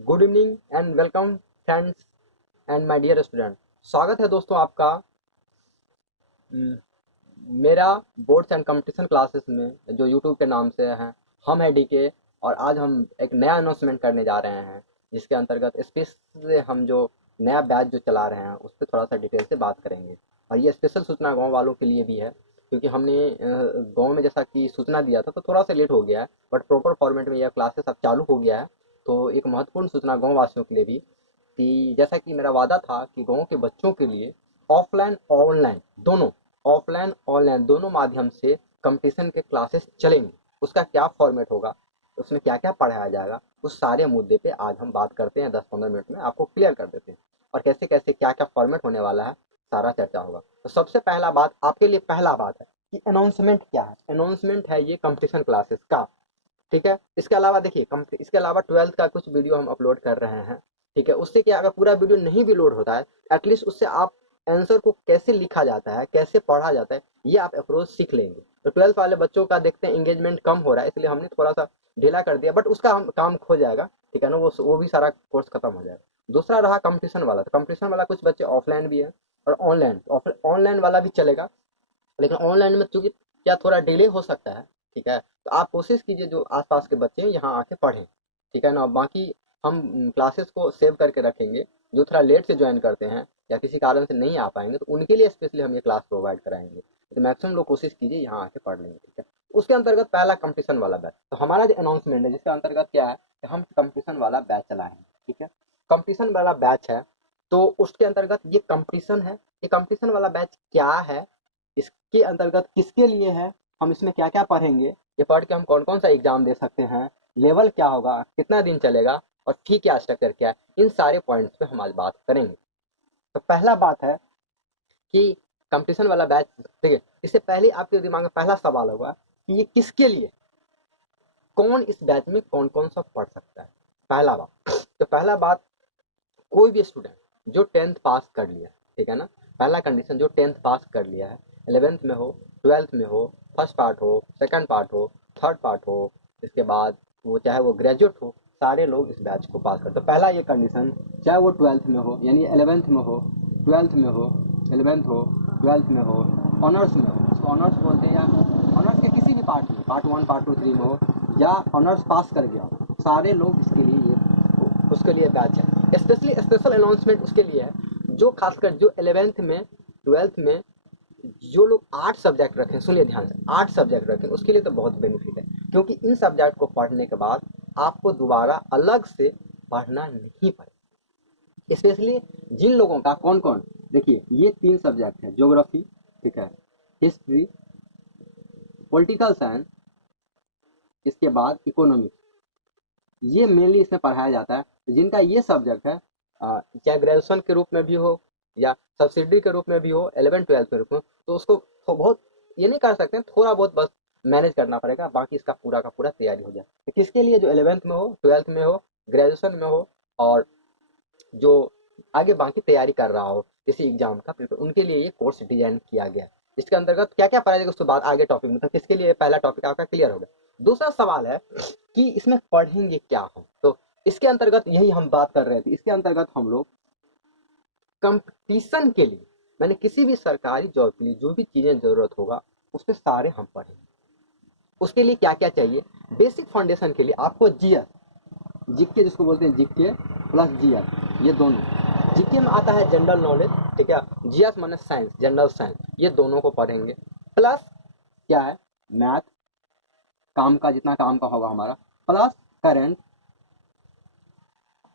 Good evening and welcome friends and my dear student. स्वागत है दोस्तों आपका म, मेरा बोर्ड्स एंड कंपटीशन क्लासेस में जो यूट्यूब के नाम से है। हम है डीके और आज हम एक नया अनाउंसमेंट करने जा रहे हैं, जिसके अंतर्गत स्पेस से हम जो नया बैच जो चला रहे हैं उस पर थोड़ा सा डिटेल से बात करेंगे। और ये स्पेशल सूचना गांव वालों के लिए भी है, क्योंकि हमने गांव में जैसा कि सूचना दिया था तो थोड़ा सा लेट हो गया है, बट प्रॉपर फॉर्मेट में यह क्लासेस अब चालू हो गया है। तो एक महत्वपूर्ण सूचना गांव वासियों के लिए भी कि जैसा कि मेरा वादा था कि गांव के बच्चों के लिए ऑफलाइन ऑनलाइन दोनों माध्यम से कंपटीशन के क्लासेस चलेंगे। उसका क्या फॉर्मेट होगा, उसमें क्या क्या पढ़ाया जाएगा, उस सारे मुद्दे पे आज हम बात करते हैं। 10-15 मिनट में आपको क्लियर कर देते हैं और कैसे कैसे क्या क्या फॉर्मेट होने वाला है, सारा चर्चा होगा। तो सबसे पहला बात आपके लिए पहला बात है कि अनाउंसमेंट क्या है। अनाउंसमेंट है ये कंपटीशन क्लासेस का, ठीक है। इसके अलावा देखिए इसके अलावा 12th का कुछ वीडियो हम अपलोड कर रहे हैं, ठीक है। उससे क्या, अगर पूरा वीडियो नहीं भी लोड होता है, एटलीस्ट उससे आप आंसर को कैसे लिखा जाता है, कैसे पढ़ा जाता है, ये आप अप्रोच सीख लेंगे। तो 12th वाले बच्चों का देखते हैं एंगेजमेंट कम हो रहा है, इसलिए हमने थोड़ा सा ढीला कर दिया, बट उसका हम काम खो जाएगा, ठीक है ना। वो भी सारा कोर्स खत्म हो जाएगा। दूसरा रहा कंपटीशन वाला। तो कंपटीशन वाला कुछ बच्चे ऑफलाइन भी है और ऑनलाइन ऑनलाइन वाला भी चलेगा, लेकिन ऑनलाइन में चूंकि क्या थोड़ा डिले हो सकता है, ठीक है। तो आप कोशिश कीजिए जो आसपास के बच्चे हैं यहाँ आके पढ़ें, ठीक है ना। बाकी हम क्लासेस को सेव करके रखेंगे। जो थोड़ा लेट से ज्वाइन करते हैं या किसी कारण से नहीं आ पाएंगे तो उनके लिए स्पेशली हम ये क्लास प्रोवाइड कराएंगे। तो मैक्सिमम लोग कोशिश कीजिए यहाँ आके पढ़ लेंगे, ठीक है। उसके अंतर्गत पहला कंपटीशन वाला बैच, तो हमारा जो अनाउंसमेंट है जिसके अंतर्गत क्या है कि हम कंपटीशन वाला बैच चलाएंगे, ठीक है। कंपटीशन वाला बैच है तो उसके अंतर्गत ये कंपटीशन है। ये कंपटीशन वाला बैच क्या है, इसके अंतर्गत किसके लिए है, हम इसमें क्या क्या पढ़ेंगे, ये पढ़ के हम कौन कौन सा एग्जाम दे सकते हैं, लेवल क्या होगा, कितना दिन चलेगा और फी क्या स्ट्रक्चर क्या है, इन सारे पॉइंट्स पे हम आज बात करेंगे। तो पहला बात है कि कंपटीशन वाला बैच, देखिए इससे पहले आपके दिमाग में पहला सवाल होगा कि ये किसके लिए, कौन इस बैच में कौन कौन सा पढ़ सकता है। पहला बात, तो पहला बात, कोई भी स्टूडेंट जो 10th पास कर लिया, ठीक है ना। पहला कंडीशन, जो 10th पास कर लिया है, 11th में हो, 12th में हो, फर्स्ट पार्ट हो, सेकंड पार्ट हो, थर्ड पार्ट हो, इसके बाद वो चाहे वो ग्रेजुएट हो, सारे लोग इस बैच को पास करते हैं। तो पहला ये कंडीशन, चाहे वो 12th में हो यानी 11th में हो, 12th में हो, 11th हो, 12th में हो, ऑनर्स में हो, उसको ऑनर्स बोलते हैं, या ऑनर्स के किसी भी पार्ट में, पार्ट 1 पार्ट 2 3 में हो, या ऑनर्स पास कर गया हो, सारे लोग इसके लिए ये उसके लिए बैच है। स्पेशली स्पेशल अनाउंसमेंट उसके लिए है जो खासकर जो 11th में 12th में जो लोग 8 सब्जेक्ट रखें, सुनिए ध्यान से, 8 सब्जेक्ट रखें, उसके लिए तो बहुत बेनिफिट है, क्योंकि इन सब्जेक्ट को पढ़ने के बाद आपको दोबारा अलग से पढ़ना नहीं पड़ेगा। स्पेशली जिन लोगों का कौन कौन, देखिए ये 3 सब्जेक्ट है, ज्योग्राफी, ठीक है, हिस्ट्री, पॉलिटिकल साइंस, इसके बाद इकोनॉमिक्स, ये मेनली इसमें पढ़ाया जाता है। जिनका ये सब्जेक्ट है, चाहे ग्रेजुएशन के रूप में भी हो या सब्सिडी के रूप में भी हो, 11th-12th के रूप में, तो उसको तो बहुत ये नहीं कर सकते हैं, थोड़ा बहुत बस मैनेज करना पड़ेगा, बाकी इसका पूरा का पूरा तैयारी हो जाए। तो किसके लिए, जो 11th में हो, 12th में हो, ग्रेजुएशन में हो और जो आगे बाकी तैयारी कर रहा हो किसी एग्जाम का प्रिपेयर, उनके लिए ये कोर्स डिजाइन किया गया है। इसके अंतर्गत क्या क्या पढ़ा जाएगा उसके बाद आगे टॉपिक में, तो किसके लिए पहला टॉपिक आपका क्लियर हो गया। दूसरा सवाल है कि इसमें पढ़ेंगे क्या हम, तो इसके अंतर्गत यही हम बात कर रहे थे। इसके अंतर्गत हम लोग कंपटीशन के लिए, मैंने किसी भी सरकारी जॉब के लिए जो भी चीजें जरूरत होगा उस पर सारे हम पढ़ेंगे। उसके लिए क्या क्या चाहिए, बेसिक फाउंडेशन के लिए आपको जीएस, जीके जिसको बोलते हैं, जीके प्लस जीएस, ये दोनों, जीके में आता है जनरल नॉलेज, ठीक है, जीएस माने साइंस, जनरल साइंस, ये दोनों को पढ़ेंगे। प्लस क्या है, मैथ, काम का जितना काम का होगा हमारा, प्लस करंट,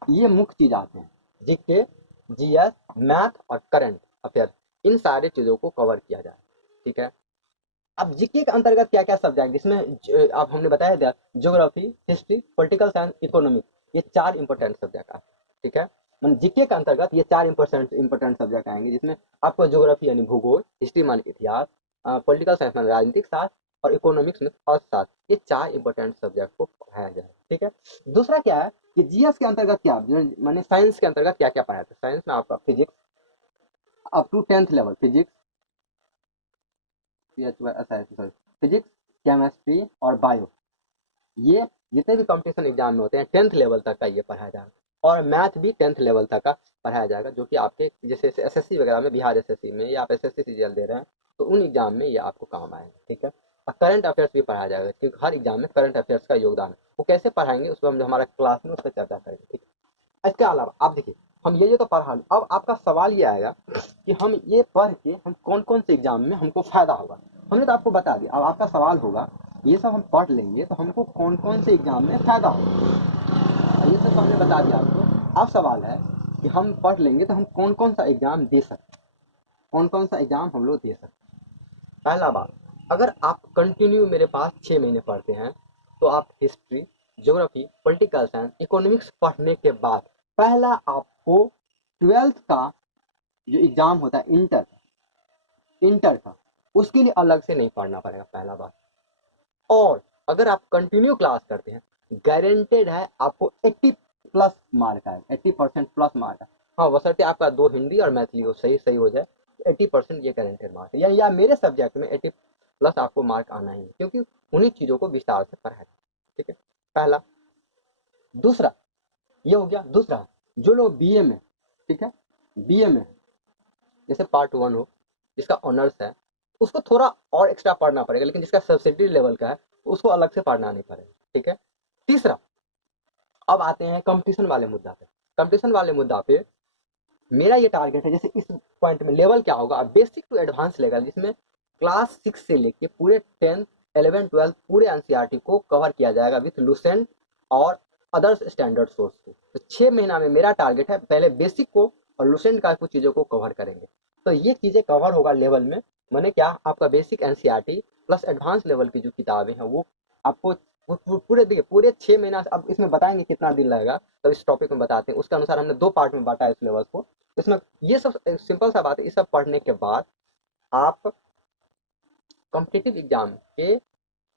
ये मुख्य चीज आते हैं, जीके, जीएस, मैथ और करंट अफेयर, इन सारे चीजों को कवर किया जाए, ठीक है। अब जीके के अंतर्गत क्या क्या सब्जेक्ट, जिसमें अब हमने बताया था, geography, history, political science, economics, ये 4 इंपॉर्टेंट सब्जेक्ट आते हैं, ठीक है। जीके के अंतर्गत ये 4 इंपॉर्टेंट सब्जेक्ट आएंगे, जिसमें आपको ज्योग्राफी यानी भूगोल, हिस्ट्री मान इतिहास, पॉलिटिकल साइंस मान राजनीतिक शास्त्र और इकोनॉमिक्स में अर्थशास्त्र, ये 4 इंपॉर्टेंट सब्जेक्ट को पढ़ाया जाए, ठीक है। दूसरा क्या है कि जीएस के अंतर्गत क्या, मैंने साइंस के अंतर्गत क्या क्या पढ़ाया था, साइंस में आपका physics up to 10th level, physics, physics, chemistry और बायो, ये जितने भी कंपटीशन एग्जाम में होते हैं 10th लेवल तक का ये पढ़ाया जाएगा। और मैथ भी 10th लेवल तक का पढ़ाया जाएगा, जो कि आपके जैसे एसएससी वगैरह में, बिहार एसएससी में, या आप एसएससी सीजीएल दे रहे हैं तो उन एग्जाम में ये आपको काम आएगा। ठीक है, और करंट अफेयर्स भी पढ़ाया जाएगा, क्योंकि हर एग्जाम में करंट अफेयर्स का योगदान है। वो कैसे पढ़ाएंगे उस पर हम जो हमारा क्लास में उस पर चर्चा करेंगे। ठीक है, इसके अलावा आप देखिए, हम ये तो पढ़ा, अब आपका सवाल ये आएगा कि हम ये पढ़ के हम कौन कौन से एग्जाम में हमको फायदा होगा। हमने तो आपको बता दिया, अब आपका सवाल होगा ये सब हम पढ़ लेंगे तो हमको कौन कौन से एग्जाम में फायदा होगा, ये सब तो हमने बता दिया आपको। अब सवाल है कि हम पढ़ लेंगे तो हम कौन कौन सा एग्जाम दे सकते, कौन कौन सा एग्जाम हम लोग दे सकते। पहला बात, अगर आप कंटिन्यू मेरे पास 6 महीने पढ़ते हैं तो आप history, geography, political science, economics पढ़ने के बाद पहला आपको 12th का जो एग्जाम होता है इंटर का, उसके लिए अलग से नहीं पढ़ना पड़ेगा, पहला बात। और अगर आप कंटिन्यू क्लास करते हैं, गारंटेड है आपको 80 प्लस मार्क आएगा, 80% प्लस मार्क है। हाँ, बशर्ते आपका 2 हिंदी और मैथिली हो, सही हो जाए, 80% ये गारंटेड मार्क है, या मेरे सब्जेक्ट में 80 प्लस आपको मार्क आना ही है, क्योंकि उन्हीं चीज़ों को विस्तार से पढ़ाया। ठीक है, पहला। दूसरा ये हो गया। दूसरा, जो लोग बीए में, ठीक है, बीए में जैसे पार्ट 1 हो, जिसका ऑनर्स है, उसको थोड़ा और एक्स्ट्रा पढ़ना पड़ेगा, लेकिन जिसका सब्सिडी लेवल का है उसको अलग से पढ़ना नहीं पड़ेगा। ठीक है। तीसरा, अब आते हैं कंपटीशन वाले मुद्दा पे। कंपटीशन वाले मुद्दा पे मेरा ये टारगेट है, जैसे इस पॉइंट में लेवल क्या होगा, बेसिक टू एडवांस लेवल, जिसमें क्लास 6 से लेके पूरे 10th 11th 12th पूरे एनसीईआरटी को कवर किया जाएगा विथ लुसेंट और अदर्स स्टैंडर्ड सोर्स को। तो 6 महीना में मेरा टारगेट है, पहले बेसिक को और लुसेंट का कुछ चीज़ों को कवर करेंगे। तो ये चीज़ें कवर होगा लेवल में, मैंने क्या, आपका basic NCERT plus advance level की जो किताबें हैं वो आपको पूरे देखिए पूरे 6 महीना। अब इसमें बताएंगे कितना दिन लगेगा, तो इस टॉपिक में बताते हैं। उसके अनुसार हमने 2 पार्ट में बांटा है इस लेवल को। इसमें ये सब सिंपल सा बात है, ये सब पढ़ने के बाद आप कॉम्पिटिटिव एग्जाम के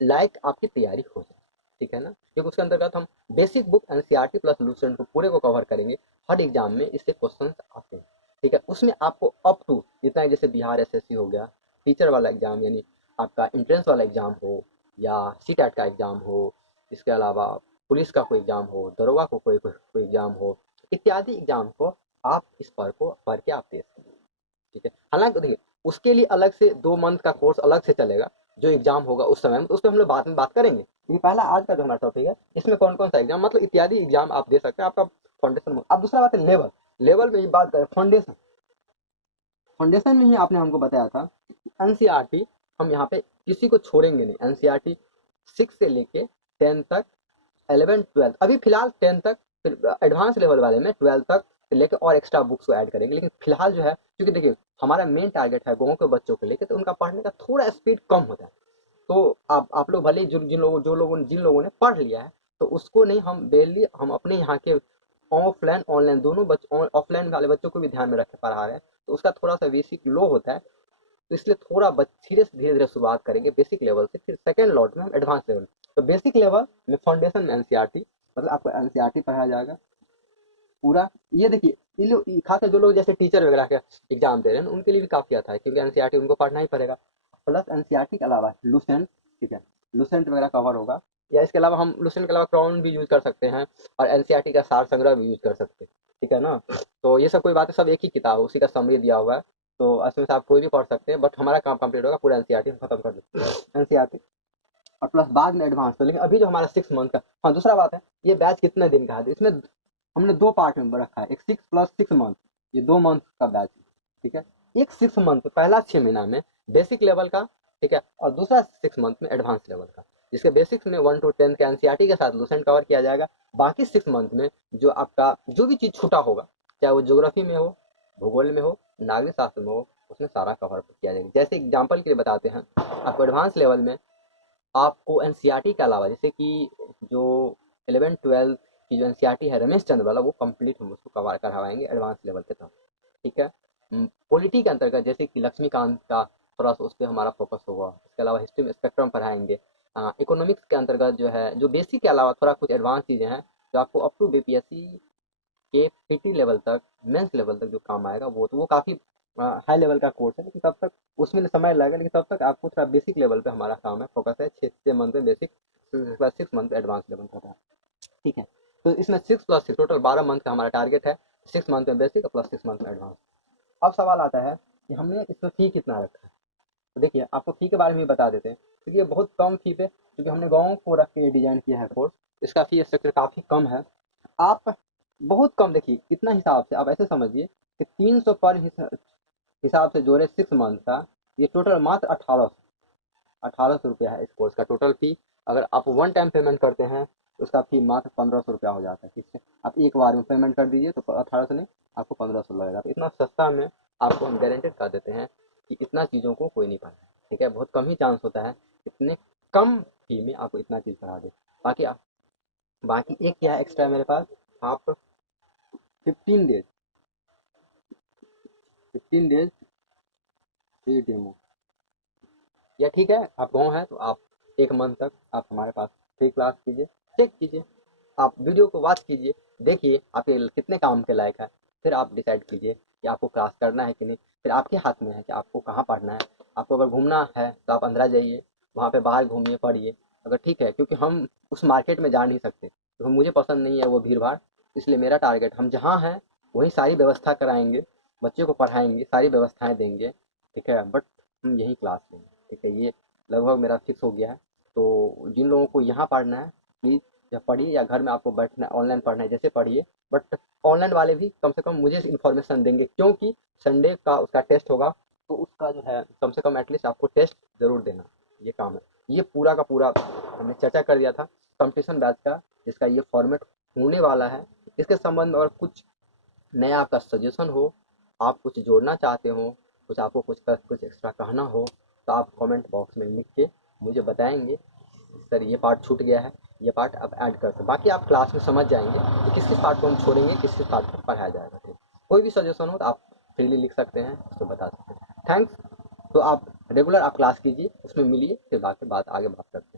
लायक आपकी तैयारी हो जाए। ठीक है ना, क्योंकि उसके अंतर्गत हम basic book NCERT plus Lucent को पूरे को कवर करेंगे। हर एग्जाम में इससे क्वेश्चन आते हैं। ठीक है, उसमें आपको अप टू जितना है, जैसे बिहार एसएससी हो गया, टीचर वाला एग्जाम यानी आपका एंट्रेंस वाला एग्जाम हो, या सीटेट का एग्जाम हो, इसके अलावा पुलिस का कोई एग्जाम हो, दरोगा को कोई एग्जाम हो, इत्यादि एग्जाम को आप इस पर को पढ़ के आप दे सकते हैं। ठीक है, हालांकि देखिए उसके लिए अलग से 2 मंथ का कोर्स अलग से चलेगा, जो एग्जाम होगा उस समय में, तो उस पर हम लोग बाद में बात करेंगे। क्योंकि पहला आज का जो हमारा टॉपिक है, इसमें कौन कौन सा एग्जाम, मतलब इत्यादि एग्जाम आप दे सकते हैं, आपका फाउंडेशन। अब दूसरा बात है लेवल। लेवल में बात करें, फाउंडेशन। फाउंडेशन में ही आपने हमको बताया था एनसीईआरटी हम यहाँ पे किसी को छोड़ेंगे नहीं। एनसीईआरटी 6 से लेके 10 तक, 11 12, अभी फिलहाल 10 तक, फिर एडवांस लेवल वाले में 12 तक लेके और एक्स्ट्रा बुक्स को ऐड करेंगे। लेकिन फिलहाल जो है, क्योंकि देखिए हमारा मेन टारगेट है गाँव के बच्चों को लेके, तो उनका पढ़ने का थोड़ा स्पीड कम होता है। तो आप लोग भले जिन लोगों ने पढ़ लिया है, तो उसको नहीं, हम डेली हम अपने यहाँ के ऑफलाइन ऑनलाइन दोनों ऑफलाइन वाले बच्चों को भी ध्यान में रख के पढ़ा रहे हैं, तो उसका थोड़ा सा बेसिक लो होता है। तो इसलिए थोड़ा धीरे धीरे शुरुआत करेंगे बेसिक लेवल से, फिर सेकेंड लॉट में हम एडवांस लेवल। तो बेसिक लेवल में फाउंडेशन में एनसीईआरटी, मतलब आपको एनसीईआरटी पढ़ाया जाएगा पूरा। ये देखिए, ये लोग खासकर जो लोग जैसे टीचर वगैरह के एग्जाम दे रहे हैं उनके लिए भी काफी आता है, क्योंकि एनसीईआरटी उनको पढ़ना ही पड़ेगा। प्लस एनसीईआरटी के अलावा लुसेंट, ठीक है, लुसेंट वगैरह कवर होगा, या इसके अलावा हम लुसेंट के अलावा क्राउन भी यूज कर सकते हैं, और एनसीईआरटी का सार संग्रह भी यूज कर सकते हैं। ठीक है ना, तो ये सब कोई बात है, सब एक ही किताब, उसी का समरी दिया हुआ है, तो इसमें से आप कोई भी पढ़ सकते हैं, बट हमारा काम कंप्लीट होगा पूरा एनसीईआरटी खत्म कर देते एनसीईआरटी और प्लस बाद में एडवांस पे। लेकिन अभी जो हमारा 6 मंथ का, हाँ दूसरा बात है, ये बैच कितने दिन का है, इसमें हमने 2 पार्ट में रखा है, एक 6 प्लस 6 मंथ, ये 2 मंथ का बैच। ठीक है, एक 6 मंथ पहला 6 महीना में बेसिक लेवल का, ठीक है, और दूसरा 6 मंथ में एडवांस लेवल का, जिसके बेसिक्स में 1 to 10 के एनसीईआरटी के साथ लुसेंट कवर किया जाएगा। बाकी 6 मंथ में जो आपका जो भी चीज़ छूटा होगा, चाहे वो ज्योग्राफी में हो, भूगोल में हो, नागरिक शास्त्र में हो, उसमें सारा कवर किया जाएगा। जैसे एग्जाम्पल के लिए बताते हैं, आपको एडवांस लेवल में आपको एनसीईआरटी के अलावा, जैसे कि जो 11 12 की जो एनसीईआरटी है रमेश चंद्र वाला, वो कंप्लीट हम उसको कवर करवाएंगे एडवांस लेवल के तहत। ठीक है, पॉलिटी के अंतर्गत जैसे कि लक्ष्मीकांत का थोड़ा सा उस पर हमारा फोकस होगा। इसके अलावा हिस्ट्री में स्पेक्ट्रम पढ़ाएंगे। इकोनॉमिक्स के अंतर्गत जो है, जो बेसिक के अलावा थोड़ा कुछ एडवांस चीज़ें हैं जो आपको अप टू बीपीएससी के पीटी लेवल तक, मेंस लेवल तक जो काम आएगा, वो तो वो काफ़ी हाई लेवल का कोर्स है, लेकिन तब तक उसमें समय लगेगा, लेकिन तब तक आपको थोड़ा बेसिक लेवल पे हमारा काम है, फोकस है 6 मंथ में बेसिक, 6 मंथ एडवांस लेवल का था। ठीक है, तो इसमें 6+6 टोटल 12 मंथ का हमारा टारगेट है। 6 मंथ में बेसिक प्लस 6 मंथ में एडवांस। अब सवाल आता है कि हमने इसमें फ़ी कितना रखा है। तो देखिए आपको फ़ी के बारे में भी बता देते हैं, क्योंकि ये बहुत कम फ़ी पे, क्योंकि हमने गाँव को रख के डिज़ाइन किया है कोर्स, इसका फ़ी स्ट्रक्चर काफ़ी कम है। आप बहुत कम देखिए कितना हिसाब से, आप ऐसे समझिए कि 300 पर हिसाब से जोड़े 6 मंथ का, ये टोटल मात्र 1800 रुपया है इस कोर्स का टोटल फी। अगर आप वन टाइम पेमेंट करते हैं तो उसका फी मात्र 1500 रुपया हो जाता है। ठीक है, आप एक बार में पेमेंट कर दीजिए तो 1800 नहीं, आपको 1500 लगेगा। तो इतना सस्ता में आपको हम गारंटेड कर देते हैं कि इतना चीज़ों को कोई नहीं पढ़ा है। ठीक है, बहुत कम ही चांस होता है इतने कम फी में आपको इतना चीज़ पढ़ा दे। बाकी एक क्या है एक्स्ट्रा मेरे पास, आप 15 डेज 15 डेज फ्री डेमो, या ठीक है आप गाँव हैं तो आप 1 मंथ तक आप हमारे पास फ्री क्लास कीजिए, चेक कीजिए, आप वीडियो को वॉच कीजिए, देखिए आपके कितने काम के लायक है, फिर आप डिसाइड कीजिए कि आपको क्लास करना है कि नहीं। फिर आपके हाथ में है कि आपको कहाँ पढ़ना है। आपको अगर घूमना है तो आप अंदर जाइए, वहाँ पे बाहर घूमिए, पढ़िए। अगर ठीक है, क्योंकि हम उस मार्केट में जा नहीं सकते, तो मुझे पसंद नहीं है वो भीड़ भाड़, इसलिए मेरा टारगेट हम जहाँ हैं वहीं सारी व्यवस्था कराएंगे, बच्चे को पढ़ाएंगे, सारी व्यवस्थाएं देंगे। ठीक है, बट हम यहीं क्लास लेंगे। ठीक है, ये लगभग मेरा फिक्स हो गया है। तो जिन लोगों को यहाँ पढ़ना है प्लीज़ या पढ़िए, या घर में आपको बैठना ऑनलाइन पढ़ना है जैसे पढ़िए, बट ऑनलाइन वाले भी कम से कम मुझे इन्फॉर्मेशन देंगे, क्योंकि संडे का उसका टेस्ट होगा, तो उसका जो है कम से कम एटलीस्ट आपको टेस्ट ज़रूर देना, ये काम है। ये पूरा का पूरा हमने चर्चा कर दिया था कंपटीशन बैच का, जिसका ये फॉर्मेट होने वाला है। इसके संबंध में अगर कुछ नया आपका सजेशन हो, आप कुछ जोड़ना चाहते हो, कुछ आपको कुछ एक्स्ट्रा कहना हो, तो आप कमेंट बॉक्स में लिख के मुझे बताएंगे सर ये पार्ट छूट गया है, ये पार्ट अब ऐड करते हैं। बाकी आप क्लास में समझ जाएंगे कि किस किस पार्ट को हम छोड़ेंगे, किस किस पार्ट को पढ़ाया जाएगा। ठीक, कोई भी सजेशन हो तो आप फ्रीली लिख सकते हैं, उसको बता सकते हैं। थैंक्स। तो आप रेगुलर आप क्लास कीजिए, उसमें मिलिए, फिर बाकी बात आगे बात करते हैं।